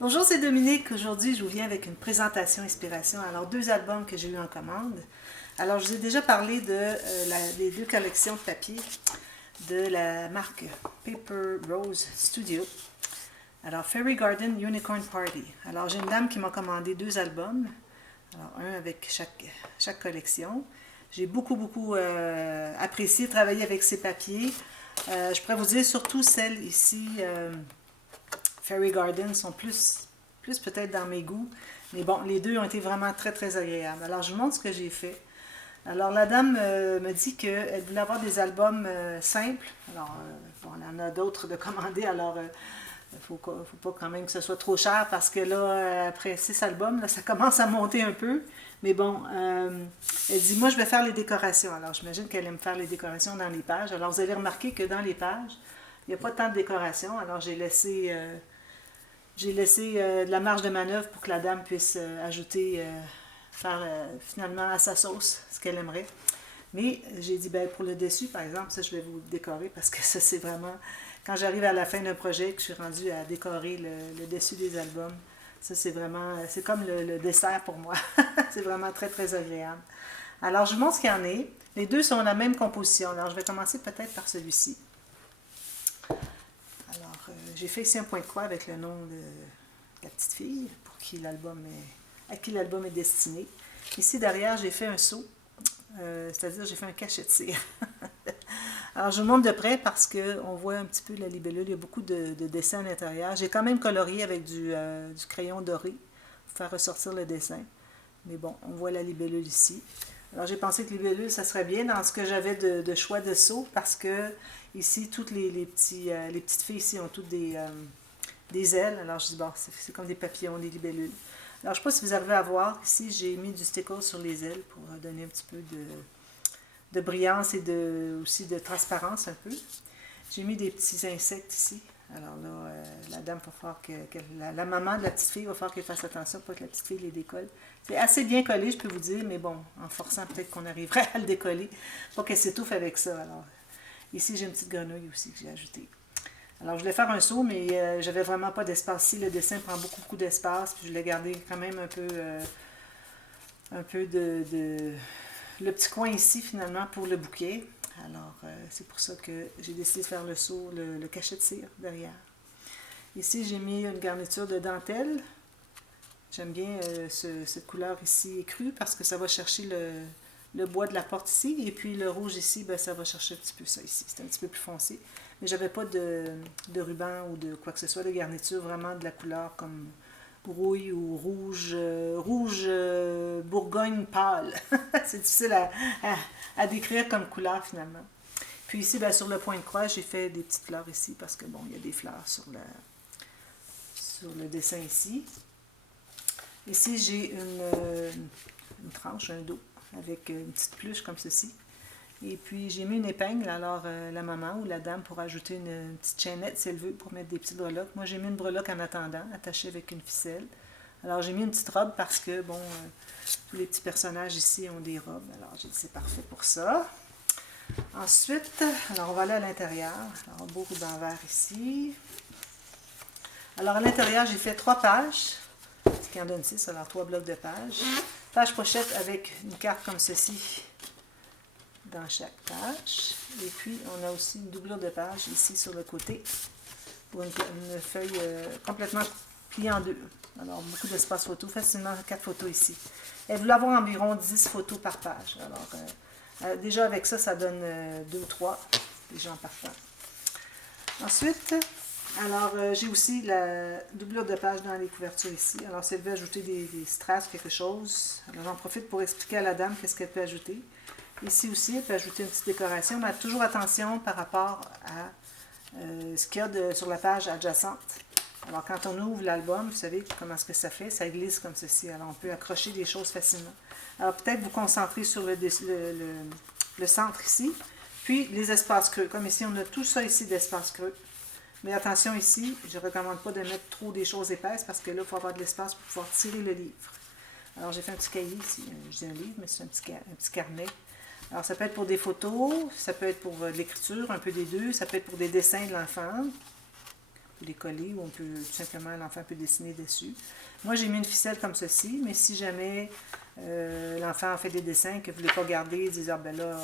Bonjour, c'est Dominique. Aujourd'hui, je vous viens avec une présentation inspiration. Alors, deux albums que j'ai eu en commande. Alors, je vous ai déjà parlé des deux collections de papier de la marque Paper Rose Studio. Alors, Fairy Garden Unicorn Party. Alors, j'ai une dame qui m'a commandé deux albums. Alors, un avec chaque collection. J'ai beaucoup apprécié travailler avec ces papiers. Je pourrais vous dire surtout celles ici, Fairy Garden, sont plus peut-être dans mes goûts. Mais bon, les deux ont été vraiment très agréables. Alors, je vous montre ce que j'ai fait. Alors, la dame me dit qu'elle voulait avoir des albums simples. Alors, bon, on en a d'autres de commander. Alors, il ne faut pas quand même que ce soit trop cher parce que là, après 6 albums, là, ça commence à monter un peu. Mais bon, elle dit, moi, je vais faire les décorations. Alors, j'imagine qu'elle aime faire les décorations dans les pages. Alors, vous allez remarquer que dans les pages, il n'y a pas tant de décorations. Alors, j'ai laissé de la marge de manœuvre pour que la dame puisse ajouter, faire finalement à sa sauce ce qu'elle aimerait. Mais j'ai dit, ben, pour le dessus, par exemple, ça, je vais vous décorer parce que ça, c'est vraiment. Quand j'arrive à la fin d'un projet, que je suis rendue à décorer le dessus des albums, ça, c'est vraiment. C'est comme le dessert pour moi. C'est vraiment très agréable. Alors, je vous montre ce qu'il y en a. Les deux sont la même composition. Alors, je vais commencer peut-être par celui-ci. Alors, j'ai fait ici un point de croix avec le nom de la petite fille pour à qui l'album est destiné. Ici, derrière, j'ai fait un seau, c'est-à-dire j'ai fait un cachet de cire. Alors, je vous montre de près parce qu'on voit un petit peu la libellule. Il y a beaucoup de dessins à l'intérieur. J'ai quand même colorié avec du crayon doré pour faire ressortir le dessin. Mais bon, on voit la libellule ici. Alors, j'ai pensé que libellule, ça serait bien dans ce que j'avais de choix de seau parce que ici, toutes les petites filles ici ont toutes des ailes. Alors, je dis, bon, c'est comme des papillons, des libellules. Alors, je ne sais pas si vous arrivez à voir. Ici, j'ai mis du sticker sur les ailes pour donner un petit peu de brillance et aussi de transparence un peu. J'ai mis des petits insectes ici. Alors là, la dame va falloir la maman de la petite fille va falloir qu'elle fasse attention pour que la petite fille les décolle. C'est assez bien collé, je peux vous dire, mais bon, en forçant peut-être qu'on arriverait à le décoller, pas qu'elle s'étouffe avec ça. Alors, ici, j'ai une petite grenouille aussi que j'ai ajoutée. Alors, je voulais faire un saut, mais j'avais vraiment pas d'espace. Ici, le dessin prend beaucoup d'espace, puis je l'ai gardé quand même un peu le petit coin ici, finalement, pour le bouquet. Alors, c'est pour ça que j'ai décidé de faire le seau, le cachet de cire derrière. Ici, j'ai mis une garniture de dentelle. J'aime bien cette couleur ici écrue parce que ça va chercher le bois de la porte ici. Et puis le rouge ici, ben, ça va chercher un petit peu ça ici. C'est un petit peu plus foncé. Mais j'avais pas de ruban ou de quoi que ce soit, de garniture, vraiment de la couleur comme rouille ou rouge, bourgogne pâle. C'est difficile à décrire comme couleur finalement. Puis ici, ben, sur le point de croix, j'ai fait des petites fleurs ici parce que bon, il y a des fleurs sur le dessin ici. Ici, j'ai une tranche, un dos, avec une petite pluche comme ceci. Et puis, j'ai mis une épingle. Alors, la maman ou la dame pourra ajouter une petite chaînette si elle veut pour mettre des petites breloques. Moi, j'ai mis une breloque en attendant, attachée avec une ficelle. Alors, j'ai mis une petite robe parce que, bon, tous les petits personnages ici ont des robes. Alors, j'ai dit c'est parfait pour ça. Ensuite, alors, on va aller à l'intérieur. Alors, un beau ruban vert ici. Alors, à l'intérieur, j'ai fait 3 pages. Ce qui en donne 6, alors 3 blocs de pages. Page pochette avec une carte comme ceci dans chaque page. Et puis, on a aussi une doublure de page ici sur le côté pour une feuille complètement pliée en deux. Alors, beaucoup d'espace photo, facilement 4 photos ici. Elle voulait avoir environ 10 photos par page. Alors, déjà avec ça, ça donne 2 ou 3, déjà en partant. Ensuite, alors, j'ai aussi la doublure de page dans les couvertures ici. Alors, si elle veut ajouter des strass, quelque chose, alors j'en profite pour expliquer à la dame qu'est-ce qu'elle peut ajouter. Ici aussi, elle peut ajouter une petite décoration, mais toujours attention par rapport à ce qu'il y a sur la page adjacente. Alors, quand on ouvre l'album, vous savez comment est-ce que ça fait? Ça glisse comme ceci. Alors, on peut accrocher des choses facilement. Alors, peut-être vous concentrer sur le centre ici, puis les espaces creux. Comme ici, on a tout ça ici d'espace creux. Mais attention ici, je ne recommande pas de mettre trop des choses épaisses parce que là, il faut avoir de l'espace pour pouvoir tirer le livre. Alors, j'ai fait un petit cahier ici. Je dis un livre, mais c'est un petit carnet. Alors, ça peut être pour des photos, ça peut être pour de l'écriture, un peu des deux. Ça peut être pour des dessins de l'enfant. les coller ou on peut tout simplement, l'enfant peut dessiner dessus. Moi, j'ai mis une ficelle comme ceci, mais si jamais l'enfant a fait des dessins que vous ne voulez pas garder, ils disent, ah ben là,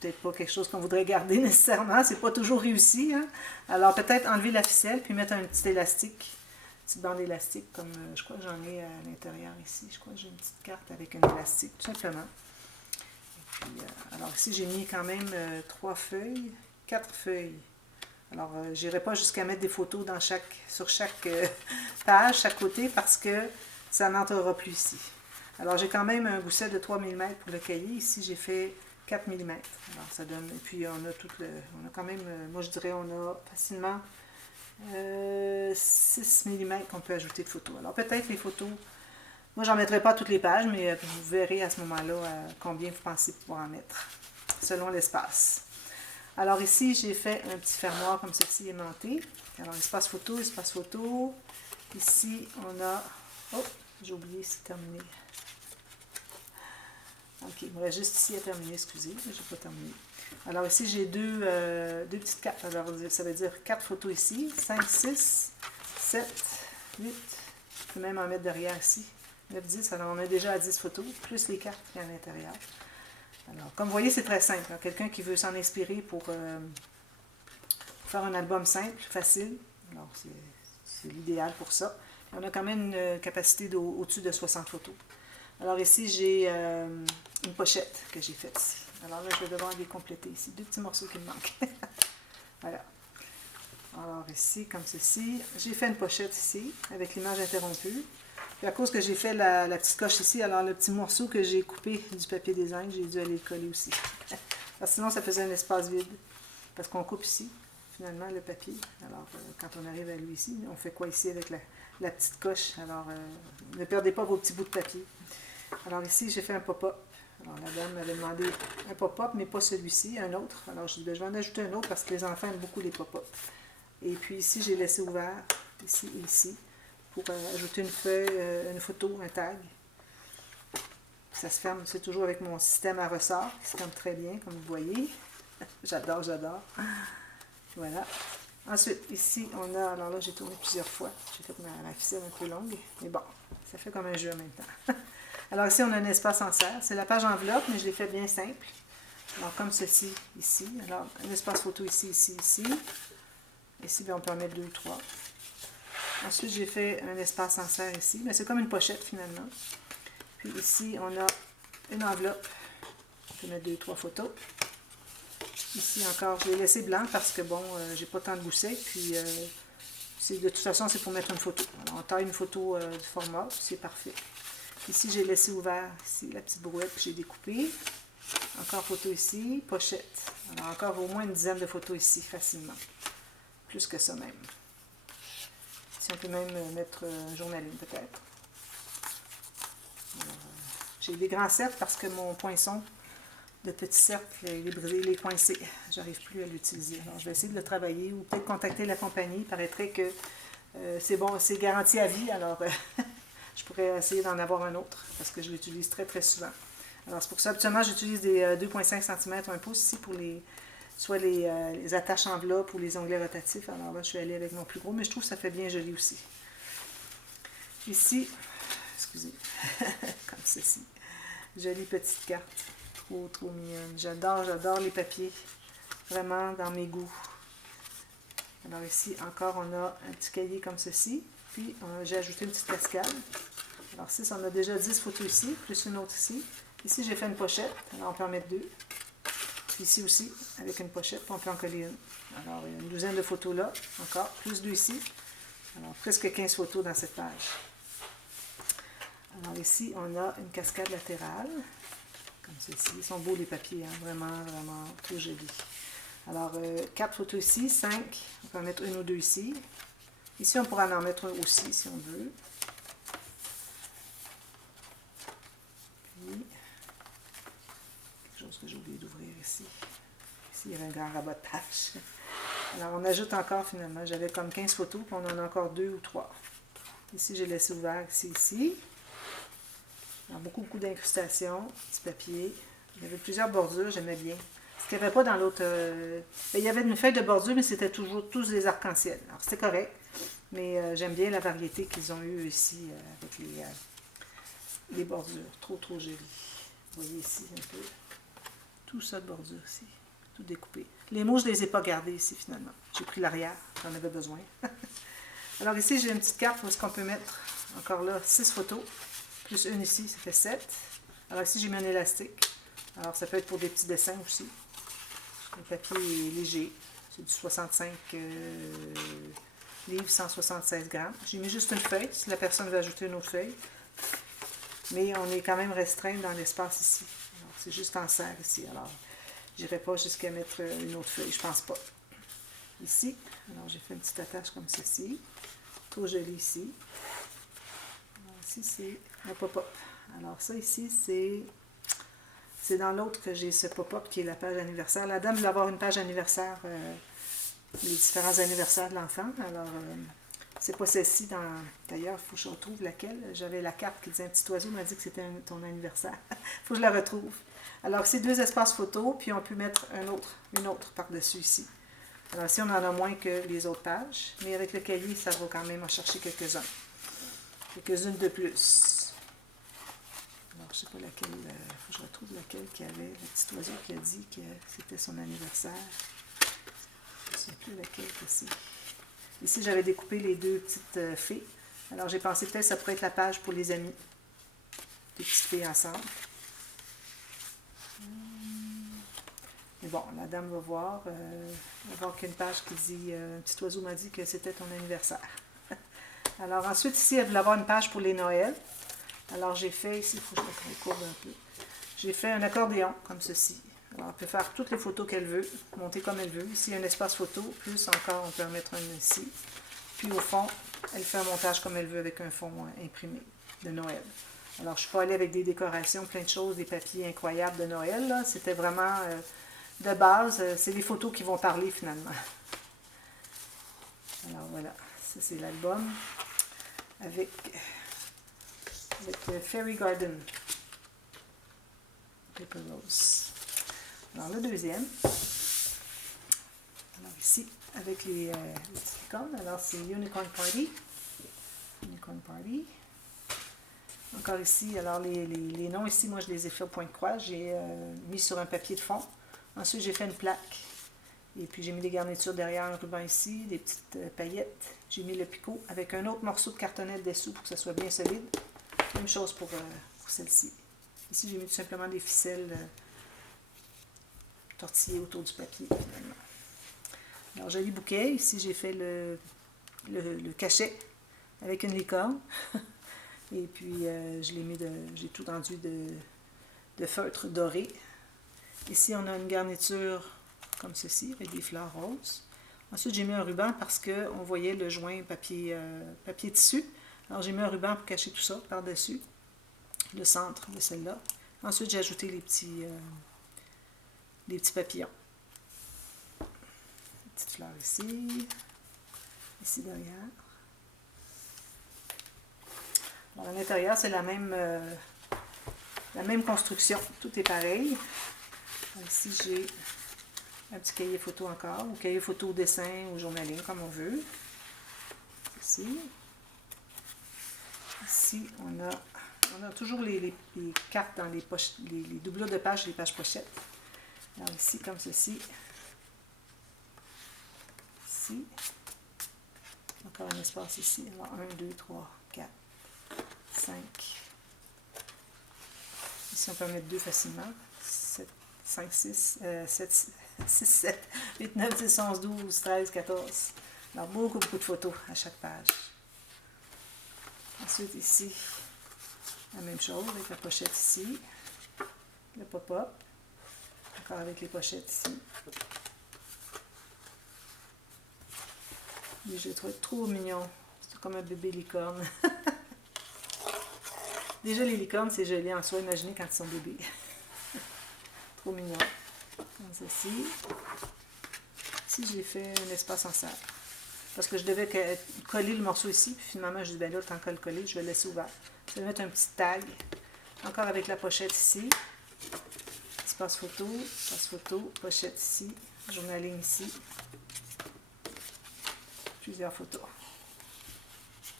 peut-être pas quelque chose qu'on voudrait garder nécessairement, c'est pas toujours réussi. Hein? Alors peut-être enlever la ficelle, puis mettre un petit élastique, une petite bande élastique, comme je crois que j'en ai à l'intérieur ici. Je crois que j'ai une petite carte avec un élastique, tout simplement. Puis, alors ici, j'ai mis quand même 3 feuilles, 4 feuilles. Alors, je n'irai pas jusqu'à mettre des photos sur chaque page, chaque côté, parce que ça n'entrera plus ici. Alors, j'ai quand même un gousset de 3 mm pour le cahier. Ici, j'ai fait 4 mm. Alors, ça donne... Et puis, on a quand même... moi, je dirais, on a facilement 6 mm qu'on peut ajouter de photos. Alors, peut-être les photos... Moi, j'en mettrai pas toutes les pages, mais vous verrez à ce moment-là combien vous pensez pouvoir en mettre, selon l'espace. Alors ici, j'ai fait un petit fermoir comme ceci aimanté. Alors, espace photo, espace photo. Ici, on a... Oh, j'ai oublié, c'est terminé. Ok, il me reste juste ici à terminer, excusez, je n'ai pas terminé. Alors ici, j'ai deux petites cartes. Alors, ça veut dire 4 photos ici. 5, 6, 7, 8. Je peux même en mettre derrière ici. 9, 10. Alors, on a déjà à 10 photos, plus les cartes qui sont à l'intérieur. Alors, comme vous voyez, c'est très simple. Quelqu'un qui veut s'en inspirer pour faire un album simple, facile, alors c'est l'idéal pour ça. On a quand même une capacité au-dessus de 60 photos. Alors ici, j'ai une pochette que j'ai faite ici. Alors là, je vais devoir les compléter ici. 2 petits morceaux qui me manquent. Voilà. Alors ici, comme ceci, j'ai fait une pochette ici, avec l'image interrompue. Puis à cause que j'ai fait la petite coche ici, alors le petit morceau que j'ai coupé du papier design, j'ai dû aller le coller aussi. Parce que sinon, ça faisait un espace vide. Parce qu'on coupe ici, finalement, le papier. Alors, quand on arrive à lui ici, on fait quoi ici avec la petite coche? Alors, ne perdez pas vos petits bouts de papier. Alors ici, j'ai fait un pop-up. Alors, la dame m'avait demandé un pop-up, mais pas celui-ci, un autre. Alors, je dis, ben, je vais en ajouter un autre parce que les enfants aiment beaucoup les pop-up. Et puis ici, j'ai laissé ouvert, ici et ici, pour ajouter une feuille, une photo, un tag. Ça se ferme, c'est toujours avec mon système à ressort, qui se ferme très bien, comme vous voyez. J'adore, j'adore. Voilà. Ensuite, ici, on a, alors là, j'ai tourné plusieurs fois. J'ai fait ma ficelle un peu longue, mais bon, ça fait comme un jeu en même temps. Alors ici, on a un espace en serre. C'est la page enveloppe, mais je l'ai fait bien simple. Alors, comme ceci, ici. Alors, un espace photo ici, ici, ici. Ici, bien, on peut en mettre 2 ou 3. Ensuite, j'ai fait un espace en serre ici. Mais c'est comme une pochette, finalement. Puis ici, on a une enveloppe. On peut mettre 2 ou 3 photos. Ici encore, je l'ai laissé blanc parce que, bon, j'ai pas tant de goussets. Puis, de toute façon, c'est pour mettre une photo. Alors, on taille une photo du format, c'est parfait. Ici, j'ai laissé ouvert, ici, la petite brouette que j'ai découpée. Encore photo ici, pochette. Alors, encore au moins une dizaine de photos ici, facilement. Plus que ça même. Ici, on peut même mettre un journaling, peut-être. J'ai des grands cercles parce que mon poinçon de petit cercle, il est brisé, il est coincé. J'arrive plus à l'utiliser. Alors, je vais essayer de le travailler ou peut-être contacter la compagnie. Il paraîtrait que c'est bon, c'est garanti à vie. Alors, je pourrais essayer d'en avoir un autre parce que je l'utilise très, très souvent. Alors, c'est pour ça, habituellement, j'utilise des 2,5 cm, 1 pouce ici pour soit les attaches enveloppes ou les onglets rotatifs. Alors là, je suis allée avec mon plus gros, mais je trouve que ça fait bien joli aussi. Ici, excusez, comme ceci. Jolie petite carte. Trop, trop mignonne. J'adore, j'adore les papiers. Vraiment dans mes goûts. Alors ici, encore, on a un petit cahier comme ceci. Puis, j'ai ajouté une petite cascade. Alors, 6, on a déjà 10 photos ici, plus une autre ici. Ici, j'ai fait une pochette. Alors, on peut en mettre 2. Puis ici aussi, avec une pochette, on peut en coller une. Alors, il y a une douzaine de photos là, encore, plus 2 ici. Alors, presque 15 photos dans cette page. Alors, ici, on a une cascade latérale, comme ceci. Ils sont beaux les papiers, hein? Vraiment, vraiment, trop jolis. Alors, 4 photos ici, 5. On peut en mettre une ou 2 ici. Ici, on pourra en mettre un aussi, si on veut. Puis, quelque chose que j'ai oublié d'ouvrir ici. Ici, il y avait un grand rabotage. Alors, on ajoute encore, finalement. J'avais comme 15 photos, puis on en a encore 2 ou 3. Ici, j'ai laissé ouvert, ici. Alors, beaucoup d'incrustations, petit papier. Il y avait plusieurs bordures, j'aimais bien. Ce qu'il n'y avait pas dans l'autre... il y avait une feuille de bordure, mais c'était toujours tous des arcs-en-ciel. Alors, c'était correct. Mais j'aime bien la variété qu'ils ont eue ici avec les bordures. Trop, trop joli. Vous voyez ici un peu. Tout ça de bordure ici. Tout découpé. Les mots, je ne les ai pas gardés ici, finalement. J'ai pris l'arrière. J'en avais besoin. Alors ici, j'ai une petite carte où est-ce qu'on peut mettre, encore là, 6 photos. Plus une ici, ça fait 7. Alors ici, j'ai mis un élastique. Alors, ça peut être pour des petits dessins aussi. Le papier est léger. C'est du 65 livres, 176 grammes. J'ai mis juste une feuille, si la personne veut ajouter une autre feuille. Mais on est quand même restreint dans l'espace ici. C'est juste en serre ici. Alors, je n'irai pas jusqu'à mettre une autre feuille. Je pense pas. Ici, alors j'ai fait une petite attache comme ceci. Trop joli ici. Alors, ici, c'est un pop-up. Alors, ça ici, c'est dans l'autre que j'ai ce pop-up qui est la page anniversaire. La dame voulait avoir une page anniversaire, les différents anniversaires de l'enfant. Alors, c'est pas celle-ci. D'ailleurs, il faut que je retrouve laquelle. J'avais la carte qui disait un petit oiseau, m'a dit que c'était ton anniversaire. Il faut que je la retrouve. Alors, c'est 2 espaces photos, puis on peut mettre une autre par-dessus ici. Alors, ici, on en a moins que les autres pages, mais avec le cahier, ça va quand même en chercher quelques-uns. Quelques-unes de plus. Alors, je ne sais pas laquelle, il faut que je retrouve laquelle qui avait, le petit oiseau qui a dit que c'était son anniversaire. Je ne sais plus laquelle que c'est. Ici, j'avais découpé les 2 petites fées. Alors, j'ai pensé peut-être que ça pourrait être la page pour les amis. Des petites filles ensemble. Mais bon, la dame va voir. Elle va voir qu'il y a une page qui dit un petit oiseau m'a dit que c'était ton anniversaire. Alors, ensuite, ici, elle voulait avoir une page pour les Noëls. Alors, j'ai fait, ici, il faut que je le courbe un peu. J'ai fait un accordéon, comme ceci. Alors, elle peut faire toutes les photos qu'elle veut, monter comme elle veut. Ici, il y a un espace photo, plus encore, on peut en mettre un ici. Puis, au fond, elle fait un montage comme elle veut avec un fond imprimé de Noël. Alors, je suis pas allée avec des décorations, plein de choses, des papiers incroyables de Noël. C'était vraiment, de base, c'est les photos qui vont parler, finalement. Alors, voilà. Ça, c'est l'album avec Fairy Garden. Paper Rose. Alors, le deuxième. Alors, ici, avec les petites icônes. Alors, c'est Unicorn Party. Unicorn Party. Encore ici, alors les noms ici, moi, je les ai fait au point de croix. J'ai mis sur un papier de fond. Ensuite, j'ai fait une plaque. Et puis, j'ai mis des garnitures derrière, un ruban ici, des petites paillettes. J'ai mis le picot avec un autre morceau de cartonnette dessous pour que ça soit bien solide. Même chose pour celle-ci. Ici, j'ai mis tout simplement des ficelles tortillées autour du papier, finalement. Alors, joli bouquet. Ici, j'ai fait le cachet avec une licorne. Et puis, j'ai tout rendu de feutre doré. Ici, on a une garniture comme ceci, avec des fleurs roses. Ensuite, j'ai mis un ruban parce qu'on voyait le joint papier tissu. Alors, j'ai mis un ruban pour cacher tout ça par-dessus, le centre de celle-là. Ensuite, j'ai ajouté les petits papillons. Une petite fleur ici, ici derrière. Alors, à l'intérieur, c'est la même construction. Tout est pareil. Ici, j'ai un petit cahier photo encore, ou cahier photo, dessin, ou journaling, comme on veut. Ici. Ici, on a toujours les cartes dans les poches, les doublures de pages, les pages pochettes. Alors ici, comme ceci. Ici. Encore un espace ici. Alors 1, 2, 3, 4, 5. Ici, on peut en mettre 2 facilement. 7, 5, 6, 7, 6, 7, 8, 9, 10, 11, 12, 13, 14. Alors, beaucoup de photos à chaque page. Ensuite, ici, la même chose avec la pochette ici. Le pop-up. Encore avec les pochettes ici. Et je le trouve trop mignon. C'est comme un bébé licorne. Déjà, les licornes, c'est joli en soi. Imaginez quand ils sont bébés. Trop mignon. Comme ceci. Ici, j'ai fait un espace en serre. Parce que je devais coller le morceau ici. Puis finalement, je dis, ben là, tant qu'à le coller, je vais le laisser ouvert. Je vais mettre un petit tag. Encore avec la pochette ici. Petit espace photo, pochette ici, journaling ici, plusieurs photos.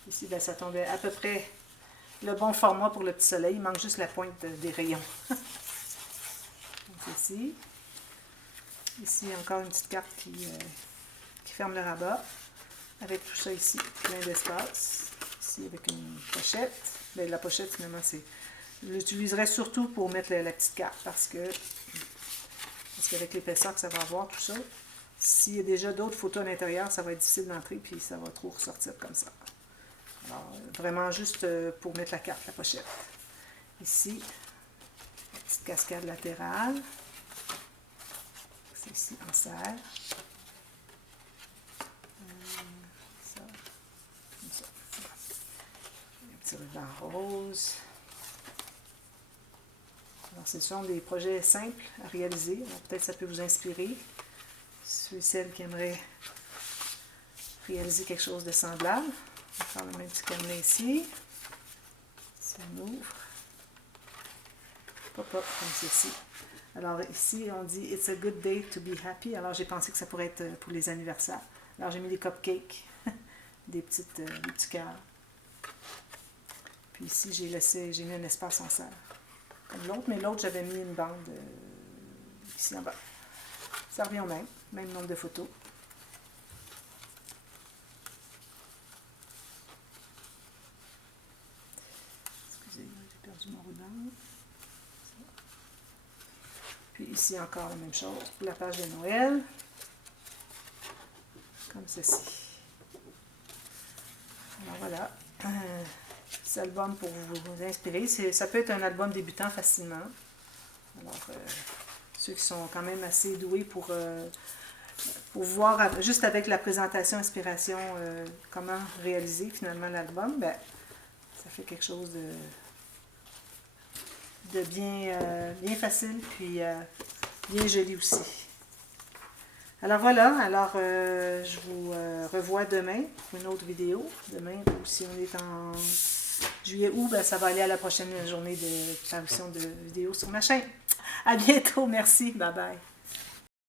Ici, ben, ça tombait à peu près le bon format pour le petit soleil. Il manque juste la pointe des rayons. Donc ici. Ici, encore une petite carte qui ferme le rabat. Avec tout ça ici, plein d'espace. Ici, avec une pochette. Bien, la pochette, finalement, c'est... Je l'utiliserai surtout pour mettre la petite carte parce qu'avec l'épaisseur que ça va avoir, tout ça, s'il y a déjà d'autres photos à l'intérieur, ça va être difficile d'entrer puis ça va trop ressortir comme ça. Alors, vraiment juste pour mettre la carte, la pochette. Ici, la petite cascade latérale. C'est ici en serre. Ça, comme ça. Un petit ruban rose. Alors, ce sont des projets simples à réaliser. Peut-être que ça peut vous inspirer. Ceux et celles qui aimeraient réaliser quelque chose de semblable. On va faire le même petit cadenas ici. Si on ouvre. Pop, pop, comme ceci. Alors ici, on dit « It's a good day to be happy ». Alors j'ai pensé que ça pourrait être pour les anniversaires. Alors j'ai mis des cupcakes, des petits cœurs. Puis ici, j'ai mis un espace en serre. Comme l'autre, mais l'autre, j'avais mis une bande ici en bas. Ça revient au même nombre de photos. Excusez, j'ai perdu mon ruban. Puis ici encore la même chose pour la page de Noël. Comme ceci. Alors voilà. Cet album pour vous inspirer. Ça peut être un album débutant facilement. Alors, ceux qui sont quand même assez doués pour voir, juste avec la présentation, inspiration, comment réaliser finalement l'album, ben, ça fait quelque chose de bien facile, puis bien joli aussi. Alors voilà, je vous revois demain pour une autre vidéo. Demain, ou si on est en juillet-août, ben, ça va aller à la prochaine journée de parution de vidéos sur ma chaîne. À bientôt, merci, bye bye.